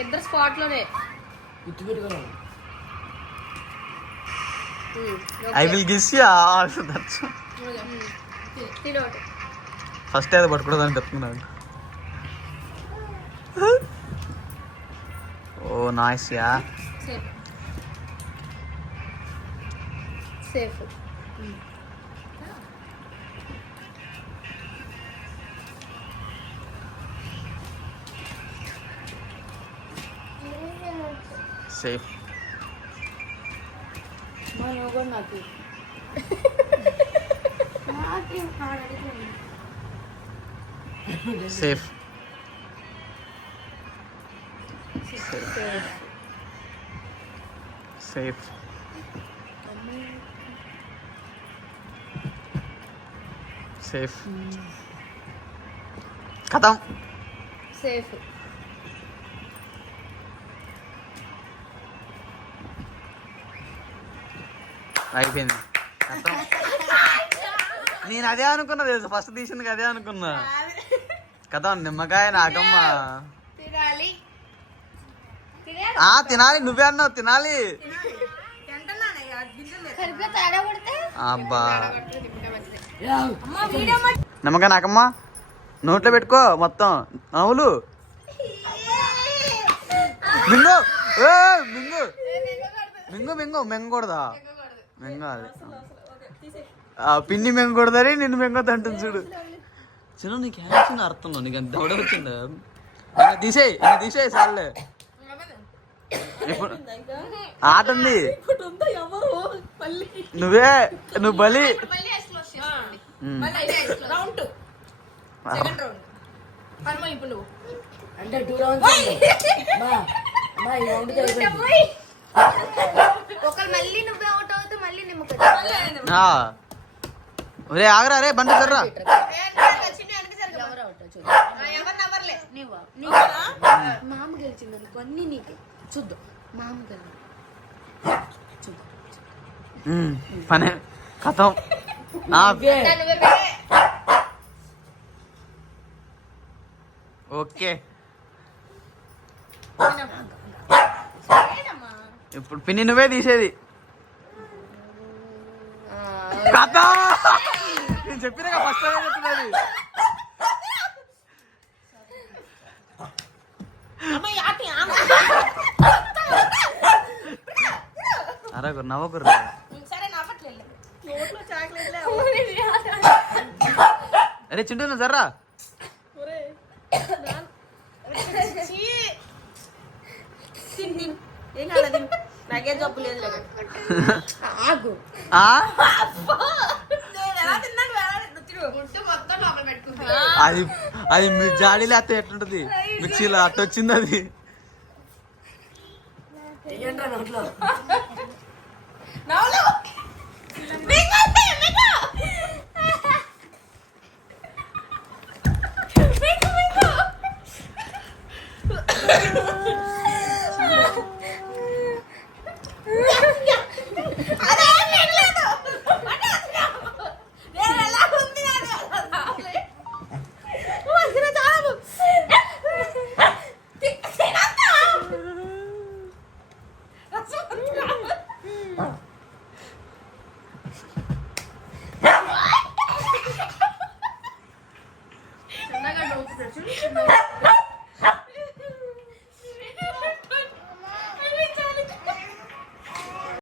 ఇద్దరు స్పాట్ లోనే. I will guess you all. First ఏదో పట్టుకోవడానికి చెప్తున్నాను. Oh nice ya. Safe. Safe. Safe. Safe. Safe. ఖతం. సేఫ్. అయిపోయింది. నేను అదే అనుకున్నా తెలుసు, ఫస్ట్ తీసింది అదే అనుకున్నా కదా. నిమ్మకాయ నాకమ్మ తినాలి. నువ్వే అన్నావు తినాలి. అబ్బా నిమ్మకాయ నాకమ్మ నోట్లో పెట్టుకో మొత్తం. నవ్వులు మింగు మింగు మింగు మింగు మెంగకూడదా? మెంగాలి. పిన్ని మెంగకూడదని నిన్ను మెంగొద్దు అంటుంది చూడు. చిన్న నీకు ఏమొచ్చింది అర్థంలో? నీకు అంత దౌడ వచ్చిందా? తీసేయి సార్లే. ఇప్పుడు ఆట ఉంది. నువ్వు బలి. ఒరే ఆగరా రే బండి సర్రా. మామ గెలిచింది అనుకో అన్ని నీకే. చూద్దాం మామ గెలి. పనే కథం. ఓకే ఇప్పుడు పిన్ని నువ్వే తీసేది. కథ నేను చెప్పినా ఫస్ట్ చెప్తున్నది. అరే నవ్వకుర్రా. అరే చింటూ నువ్వు జర్రా. నాకేం జబ్బు లేదు. అది అది జాడీలో అత్త ఎట్లుంటది మిక్సీలో అట్ట వచ్చింది అది.